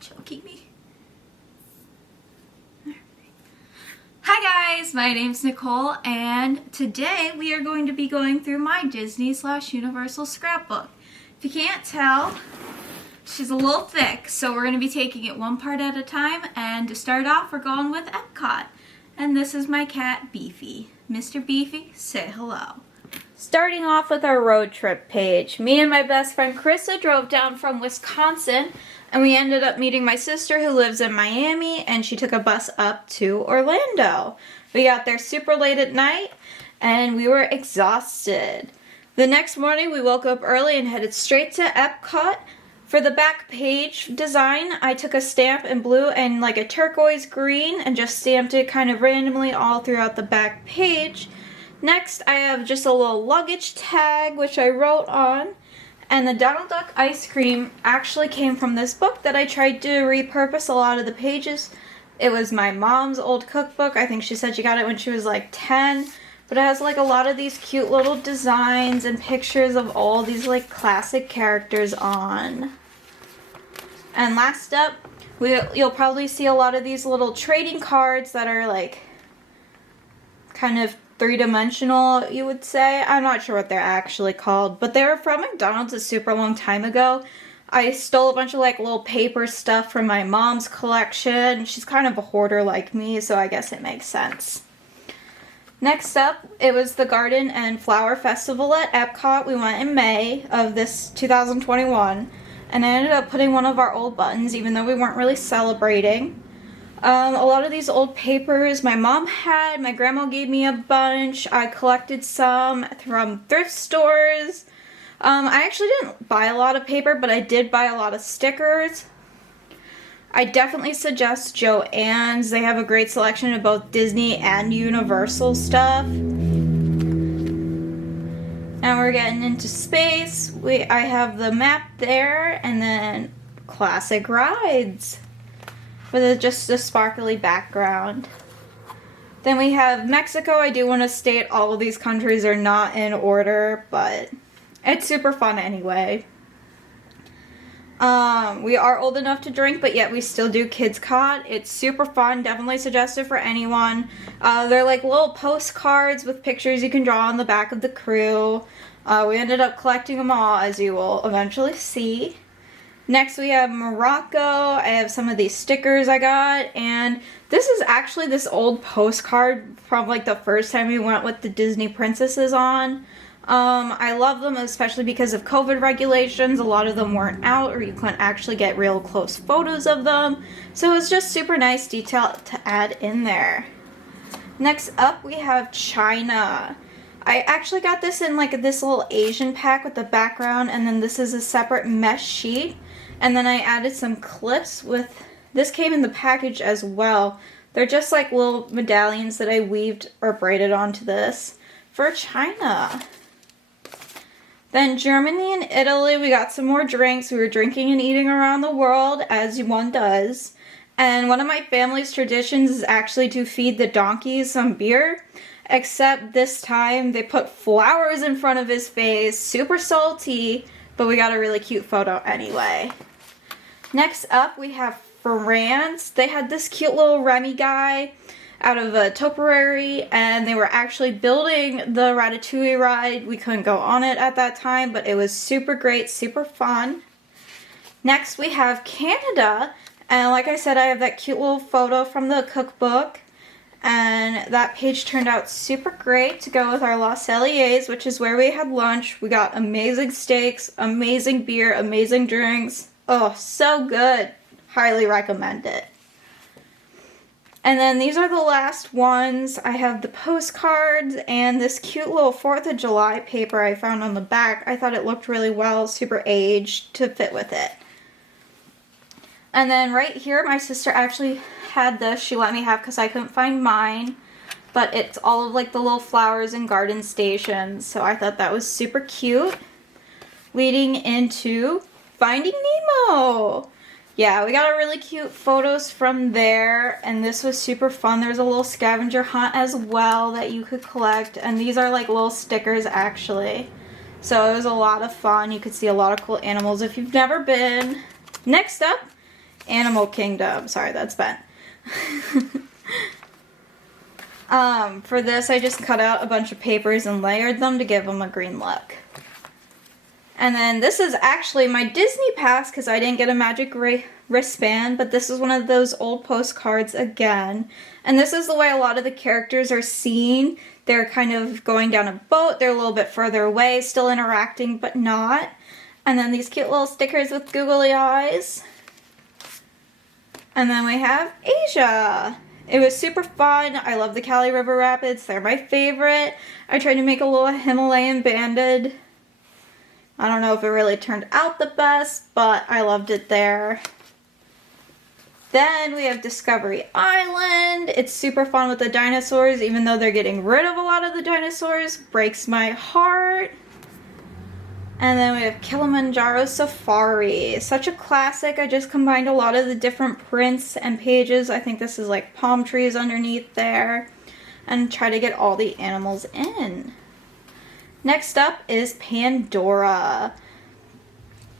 choking me. Hi guys, my name's Nicole, and today we are going to be going through my Disney/Universal scrapbook. If you can't tell, she's a little thick, so we're going to be taking it one part at a time, and to start off, we're going with Epcot. And this is my cat, Beefy. Mr. Beefy, say hello. Starting off with our road trip page, me and my best friend Krista drove down from Wisconsin, and we ended up meeting my sister who lives in Miami, and she took a bus up to Orlando. We got there super late at night, and we were exhausted. The next morning, we woke up early and headed straight to Epcot. For the back page design, I took a stamp in blue and like a turquoise green and just stamped it kind of randomly all throughout the back page. Next, I have just a little luggage tag, which I wrote on. And the Donald Duck ice cream actually came from this book that I tried to repurpose a lot of the pages. It was my mom's old cookbook. I think she said she got it when she was like 10. But it has like a lot of these cute little designs and pictures of all these like classic characters on. And last up, you'll probably see a lot of these little trading cards that are like kind of three-dimensional, you would say. I'm not sure what they're actually called, but they were from McDonald's a super long time ago. I stole a bunch of like little paper stuff from my mom's collection. She's kind of a hoarder like me, so I guess it makes sense. Next up, it was the Garden and Flower Festival at Epcot. We went in May of this 2021, and I ended up putting one of our old buttons, even though we weren't really celebrating. A lot of these old papers my mom had, my grandma gave me a bunch. I collected some from thrift stores. I actually didn't buy a lot of paper, but I did buy a lot of stickers. I definitely suggest Joann's. They have a great selection of both Disney and Universal stuff. Now we're getting into space. I have the map there, and then classic rides with just a sparkly background. Then we have Mexico. I do want to state all of these countries are not in order, but it's super fun anyway. We are old enough to drink, but yet we still do Kids Cot. It's super fun. Definitely suggested for anyone. They're like little postcards with pictures you can draw on the back of the crew. We ended up collecting them all, as you will eventually see. Next we have Morocco. I have some of these stickers I got, and this is actually this old postcard from like the first time we went with the Disney princesses on. I love them, especially because of COVID regulations. A lot of them weren't out, or you couldn't actually get real close photos of them. So it was just super nice detail to add in there. Next up, we have China. I actually got this in like this little Asian pack with the background, and then this is a separate mesh sheet. And then I added some clips with, this came in the package as well. They're just like little medallions that I weaved or braided onto this for China. Then Germany and Italy, we got some more drinks. We were drinking and eating around the world, as one does. And one of my family's traditions is actually to feed the donkeys some beer. Except this time, they put flowers in front of his face, super salty, but we got a really cute photo anyway. Next up, we have France. They had this cute little Remy guy out of a topiary, and they were actually building the Ratatouille ride. We couldn't go on it at that time, but it was super great, super fun. Next we have Canada, and like I said, I have that cute little photo from the cookbook, and that page turned out super great to go with our Les Celliers, which is where we had lunch. We got amazing steaks, amazing beer, amazing drinks. Oh, so good. Highly recommend it. And then these are the last ones. I have the postcards and this cute little 4th of July paper I found on the back. I thought it looked really well, super aged to fit with it. And then right here, my sister actually had this. She let me have because I couldn't find mine. But it's all of like the little flowers and garden stations. So I thought that was super cute. Leading into Finding Nemo. Yeah, we got a really cute photos from there, and this was super fun. There's a little scavenger hunt as well that you could collect, and these are like little stickers actually. So it was a lot of fun. You could see a lot of cool animals if you've never been. Next up Animal Kingdom. Sorry, that's bent. For this, I just cut out a bunch of papers and layered them to give them a green look. And then this is actually my Disney pass because I didn't get a magic wristband, but this is one of those old postcards again. And this is the way a lot of the characters are seen. They're kind of going down a boat, they're a little bit further away, still interacting, but not. And then these cute little stickers with googly eyes. And then we have Asia. It was super fun. I love the Cali River Rapids. They're my favorite. I tried to make a little Himalayan banded. I don't know if it really turned out the best, but I loved it there. Then we have Discovery Island. It's super fun with the dinosaurs, even though they're getting rid of a lot of the dinosaurs. Breaks my heart. And then we have Kilimanjaro Safari. Such a classic. I just combined a lot of the different prints and pages. I think this is like palm trees underneath there. And try to get all the animals in. Next up is Pandora.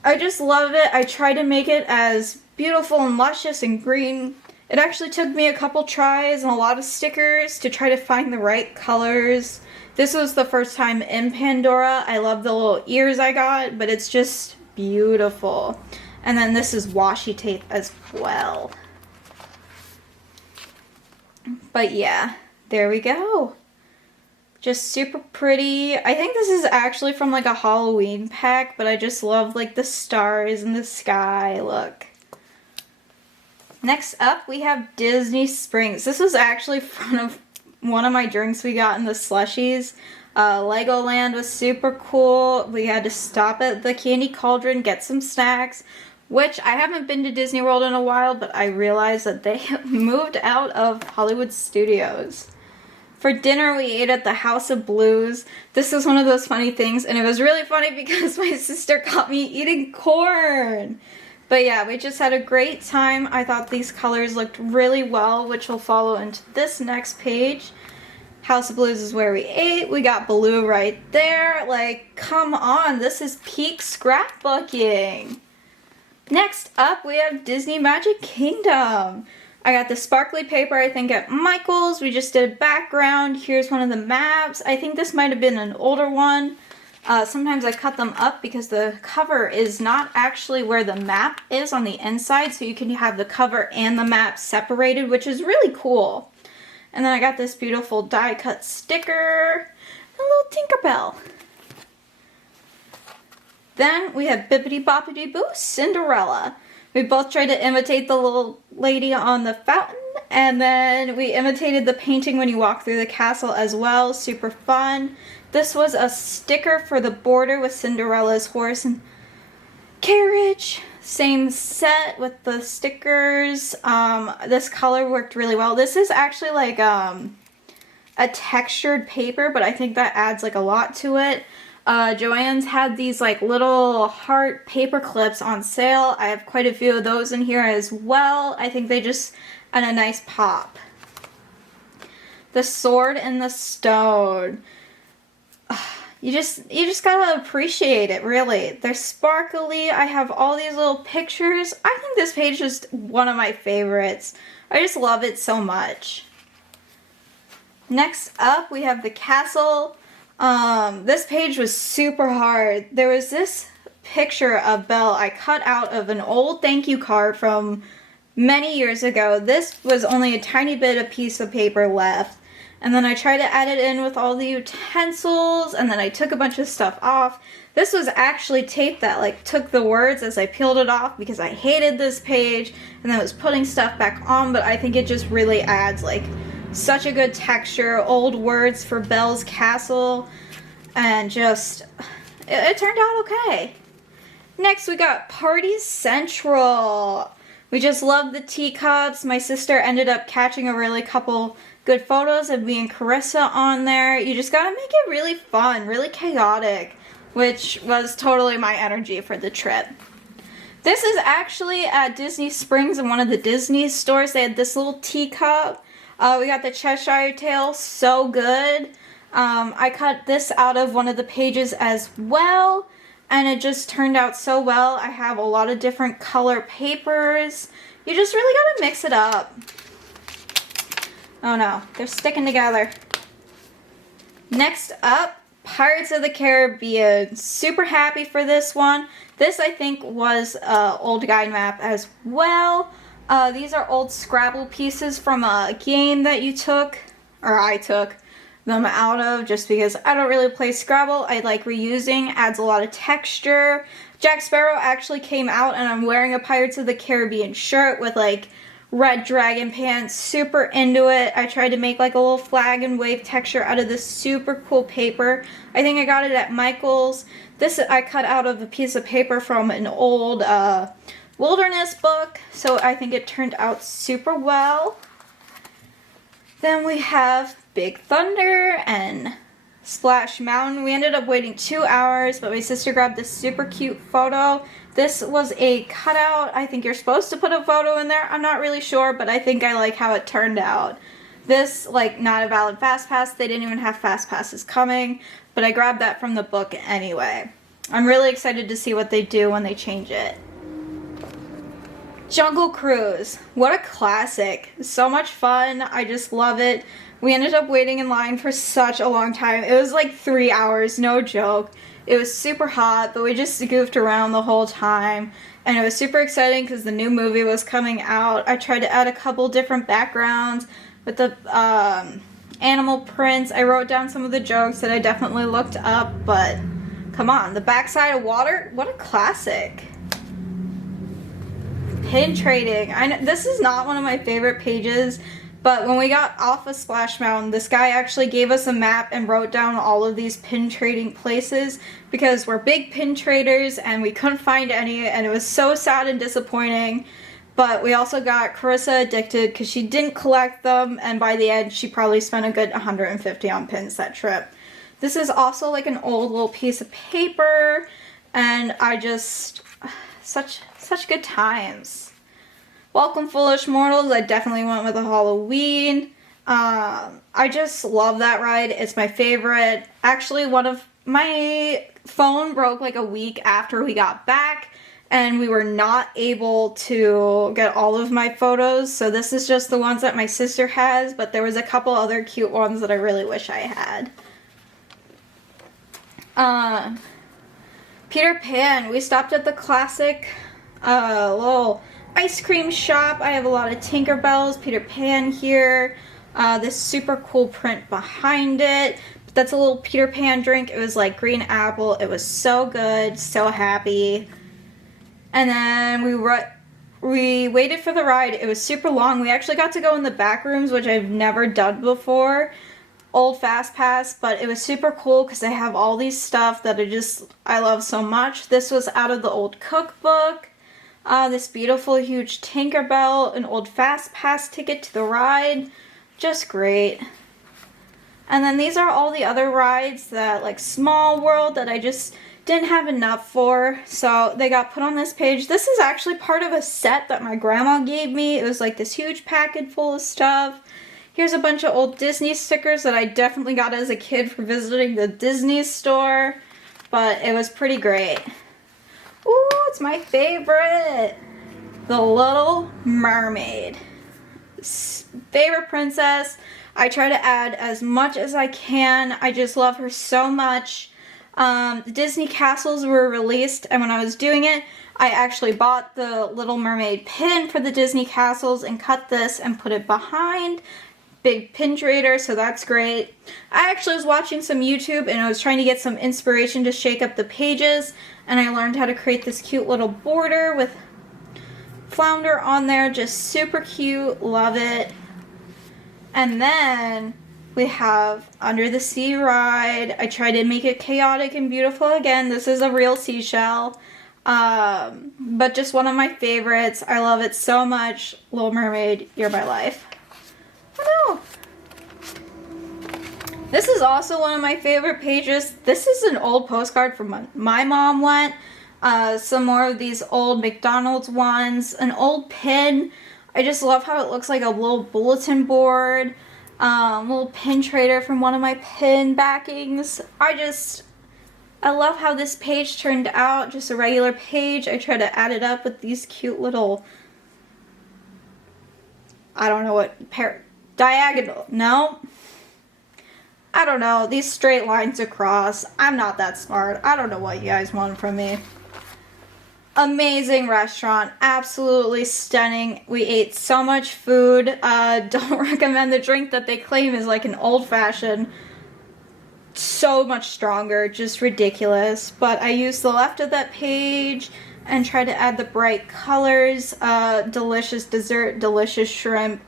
I just love it. I tried to make it as beautiful and luscious and green. It actually took me a couple tries and a lot of stickers to try to find the right colors. This was the first time in Pandora. I love the little ears I got, but it's just beautiful. And then this is washi tape as well. But yeah, there we go. Just super pretty. I think this is actually from like a Halloween pack, but I just love like the stars in the sky. Look. Next up, we have Disney Springs. This was actually from one of my drinks we got in the slushies. Legoland was super cool. We had to stop at the Candy Cauldron, get some snacks, which I haven't been to Disney World in a while, but I realized that they moved out of Hollywood Studios. For dinner, we ate at the House of Blues. This was one of those funny things, and it was really funny because my sister caught me eating corn. But yeah, we just had a great time. I thought these colors looked really well, which will follow into this next page. House of Blues is where we ate. We got Baloo right there. Like, come on, this is peak scrapbooking. Next up, we have Disney Magic Kingdom. I got the sparkly paper, I think, at Michael's. We just did a background. Here's one of the maps. I think this might have been an older one. Sometimes I cut them up because the cover is not actually where the map is on the inside, so you can have the cover and the map separated, which is really cool. And then I got this beautiful die-cut sticker, a little Tinkerbell. Then we have Bippity Boppity Boo, Cinderella. We both tried to imitate the little lady on the fountain, and then we imitated the painting when you walk through the castle as well. Super fun. This was a sticker for the border with Cinderella's horse and carriage. Same set with the stickers. This color worked really well. This is actually like a textured paper, but I think that adds like a lot to it. Joann's had these like little heart paper clips on sale. I have quite a few of those in here as well. I think they just add a nice pop. The Sword and the Stone. You just gotta appreciate it, really. They're sparkly. I have all these little pictures. I think this page is one of my favorites. I just love it so much. Next up, we have the castle. This page was super hard. There was this picture of Belle I cut out of an old thank you card from many years ago. This was only a tiny bit of piece of paper left. And then I tried to add it in with all the utensils, and then I took a bunch of stuff off. This was actually tape that like took the words as I peeled it off because I hated this page, and then was putting stuff back on, but I think it just really adds like such a good texture, old words for Belle's castle, and just, it turned out okay. Next we got Party Central. We just love the teacups. My sister ended up catching a really couple good photos of me and Carissa on there. You just gotta make it really fun, really chaotic, which was totally my energy for the trip. This is actually at Disney Springs in one of the Disney stores. They had this little teacup. We got the Cheshire Tail, so good. I cut this out of one of the pages as well, and it just turned out so well. I have a lot of different color papers. You just really gotta mix it up. Oh no, they're sticking together. Next up, Pirates of the Caribbean. Super happy for this one. This, I think, was an old guide map as well. These are old Scrabble pieces from a game that you took, or I took them out of, just because I don't really play Scrabble. I like reusing, adds a lot of texture. Jack Sparrow actually came out, and I'm wearing a Pirates of the Caribbean shirt with like red dragon pants, super into it. I tried to make like a little flag and wave texture out of this super cool paper. I think I got it at Michael's. This I cut out of a piece of paper from an old wilderness book, so I think it turned out super well. Then we have Big Thunder and Splash Mountain. We ended up waiting 2 hours, but my sister grabbed this super cute photo. This was a cutout. I think you're supposed to put a photo in there. I'm not really sure, but I think I like how it turned out. This, like, not a valid fast pass. They didn't even have fast passes coming, but I grabbed that from the book anyway. I'm really excited to see what they do when they change it. Jungle Cruise. What a classic. So much fun. I just love it. We ended up waiting in line for such a long time. It was like 3 hours, no joke. It was super hot, but we just goofed around the whole time. And it was super exciting because the new movie was coming out. I tried to add a couple different backgrounds with the animal prints. I wrote down some of the jokes that I definitely looked up, but come on, the backside of water? What a classic. Pin trading. I know this is not one of my favorite pages, but when we got off of Splash Mountain, this guy actually gave us a map and wrote down all of these pin trading places because we're big pin traders and we couldn't find any, and it was so sad and disappointing. But we also got Carissa addicted because she didn't collect them, and by the end she probably spent a good 150 on pins that trip. This is also like an old little piece of paper, and I just such good times. Welcome Foolish Mortals. I definitely went with a Halloween. I just love that ride. It's my favorite. Actually, my phone broke like a week after we got back, and we were not able to get all of my photos, so this is just the ones that my sister has, but there was a couple other cute ones that I really wish I had. Peter Pan. We stopped at the classic little ice cream shop. I have a lot of Tinkerbells, Peter Pan here. This super cool print behind it. That's a little Peter Pan drink. It was like green apple. It was so good, so happy. And then we waited for the ride. It was super long. We actually got to go in the back rooms, which I've never done before. Old fast pass, but it was super cool because they have all these stuff that I love so much. This was out of the old cookbook. This beautiful huge Tinkerbell, an old fast pass ticket to the ride. Just great. And then these are all the other rides that, like Small World, that I just didn't have enough for, so they got put on this page. This is actually part of a set that my grandma gave me. It was like this huge packet full of stuff. Here's a bunch of old Disney stickers that I definitely got as a kid for visiting the Disney store, but it was pretty great. Ooh, it's my favorite. The Little Mermaid. Favorite princess. I try to add as much as I can. I just love her so much. The Disney castles were released, and when I was doing it, I actually bought the Little Mermaid pin for the Disney castles and cut this and put it behind. Big pin trader, so that's great. I actually was watching some YouTube and I was trying to get some inspiration to shake up the pages, and I learned how to create this cute little border with flounder on there. Just super cute, love it. And then we have Under the Sea ride. I tried to make it chaotic and beautiful again. This is a real seashell, but just one of my favorites. I love it so much. Little Mermaid, you're my life. Oh no. This is also one of my favorite pages. This is an old postcard from when my mom went. Some more of these old McDonald's ones. An old pin. I just love how it looks like a little bulletin board. Little pin trader from one of my pin backings. I love how this page turned out. Just a regular page. I try to add it up with these cute little I don't know what, diagonal, no? I don't know, these straight lines across. I'm not that smart. I don't know what you guys want from me. Amazing restaurant, absolutely stunning. We ate so much food. Don't recommend the drink that they claim is like an old-fashioned. So much stronger, just ridiculous. But I used the left of that page and tried to add the bright colors. Delicious dessert, delicious shrimp.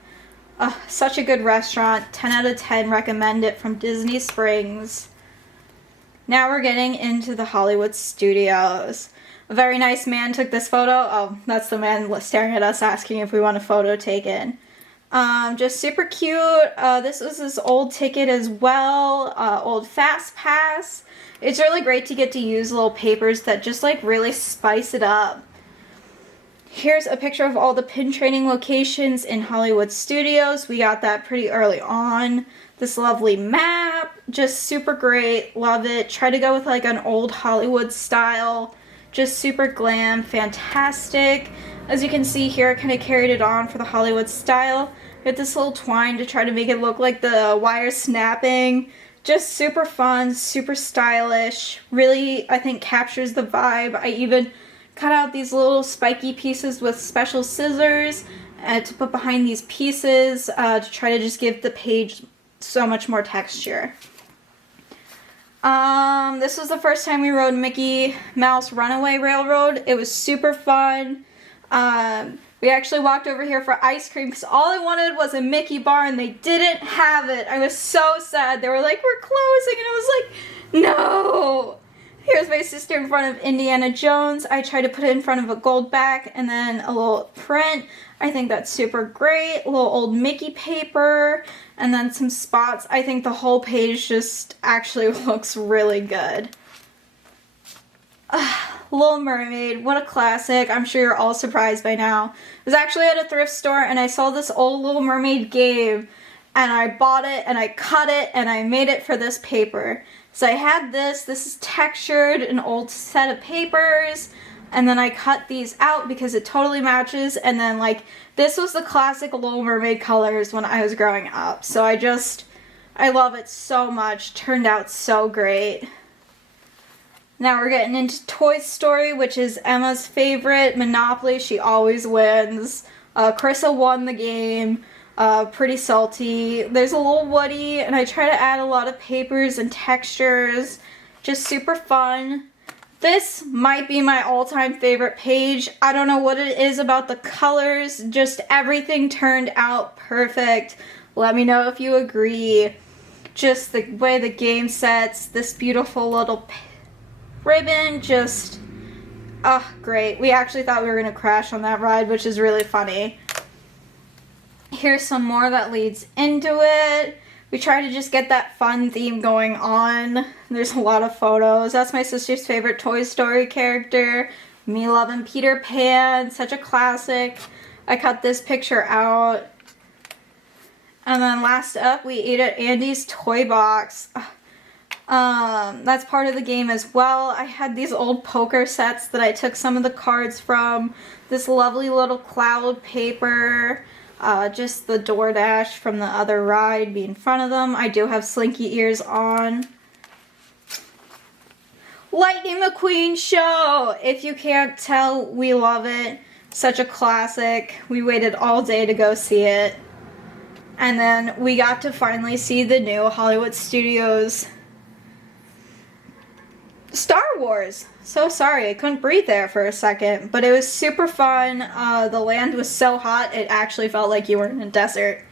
Such a good restaurant. 10 out of 10, recommend it, from Disney Springs. Now we're getting into the Hollywood Studios. A very nice man took this photo. Oh, that's the man staring at us asking if we want a photo taken. Just super cute. This was his old ticket as well. Old Fast Pass. It's really great to get to use little papers that just like really spice it up. Here's a picture of all the pin training locations in Hollywood Studios. We got that pretty early on. This lovely map. Just super great. Love it. Try to go with like an old Hollywood style. Just super glam. Fantastic. As you can see here, I kind of carried it on for the Hollywood style. Get this little twine to try to make it look like the wire snapping. Just super fun, super stylish. Really, I think, captures the vibe. I even cut out these little spiky pieces with special scissors to put behind these pieces to try to just give the page so much more texture. This was the first time we rode Mickey Mouse Runaway Railroad. It was super fun. We actually walked over here for ice cream because all I wanted was a Mickey bar and they didn't have it. I was so sad. They were like, we're closing, and I was like, no. Here's my sister in front of Indiana Jones. I tried to put it in front of a gold back and then a little print. I think that's super great. A little old Mickey paper and then some spots. I think the whole page just actually looks really good. Little Mermaid, what a classic. I'm sure you're all surprised by now. I was actually at a thrift store and I saw this old Little Mermaid game and I bought it and I cut it and I made it for this paper. So I had this is textured, an old set of papers, and then I cut these out because it totally matches, and then like this was the classic Little Mermaid colors when I was growing up. So I love it so much. Turned out so great. Now we're getting into Toy Story, which is Emma's favorite. Monopoly, she always wins. Carissa won the game. Pretty salty. There's a little Woody, and I try to add a lot of papers and textures. Just super fun. This might be my all-time favorite page. I don't know what it is about the colors. Just everything turned out perfect. Let me know if you agree. Just the way the game sets, this beautiful little ribbon, just, great. We actually thought we were going to crash on that ride, which is really funny. Here's some more that leads into it. We try to just get that fun theme going on. There's a lot of photos. That's my sister's favorite Toy Story character. Me loving Peter Pan, such a classic. I cut this picture out. And then last up, we ate at Andy's Toy Box. That's part of the game as well. I had these old poker sets that I took some of the cards from. This lovely little cloud paper. Just the DoorDash from the other ride be in front of them. I do have Slinky ears on. Lightning McQueen show! If you can't tell, we love it. Such a classic. We waited all day to go see it. And then we got to finally see the new Hollywood Studios Star Wars. So sorry, I couldn't breathe there for a second, but it was super fun. The land was so hot, it actually felt like you were in a desert.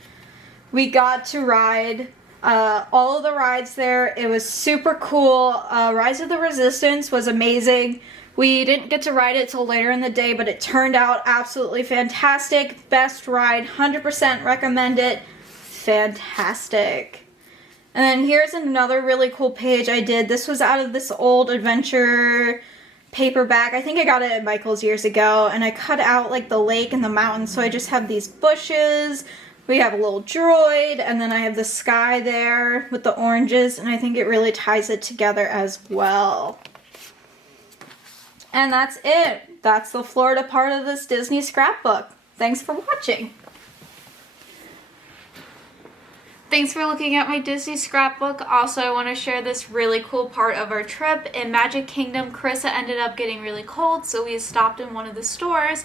We got to ride all of the rides there. It was super cool. Rise of the Resistance was amazing. We didn't get to ride it till later in the day, but it turned out absolutely fantastic. Best ride, 100% recommend it. Fantastic. And then here's another really cool page I did. This was out of this old adventure paperback. I think I got it at Michael's years ago. And I cut out like the lake and the mountains. So I just have these bushes. We have a little droid. And then I have the sky there with the oranges. And I think it really ties it together as well. And that's it. That's the Florida part of this Disney scrapbook. Thanks for watching. Thanks for looking at my Disney scrapbook. Also, I want to share this really cool part of our trip. In Magic Kingdom, Carissa ended up getting really cold, so we stopped in one of the stores,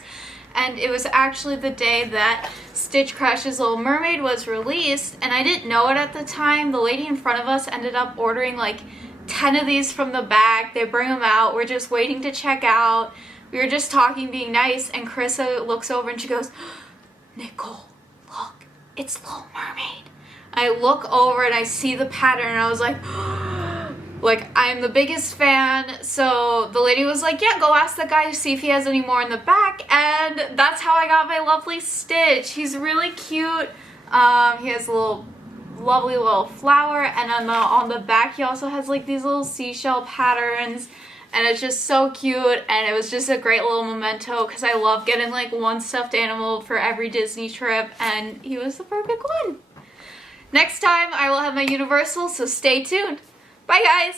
and it was actually the day that Stitch Crash's Little Mermaid was released, and I didn't know it at the time. The lady in front of us ended up ordering like 10 of these from the back. They bring them out. We're just waiting to check out. We were just talking, being nice, and Carissa looks over and she goes, "Nicole, look, it's Little Mermaid." I look over and I see the pattern and I was like, I'm the biggest fan. So the lady was like, yeah, go ask the guy to see if he has any more in the back. And that's how I got my lovely Stitch. He's really cute. He has a lovely little flower, and on the back he also has like these little seashell patterns, and it's just so cute. And it was just a great little memento because I love getting like one stuffed animal for every Disney trip, and he was the perfect one. Next time I will have my Universal, so stay tuned. Bye guys!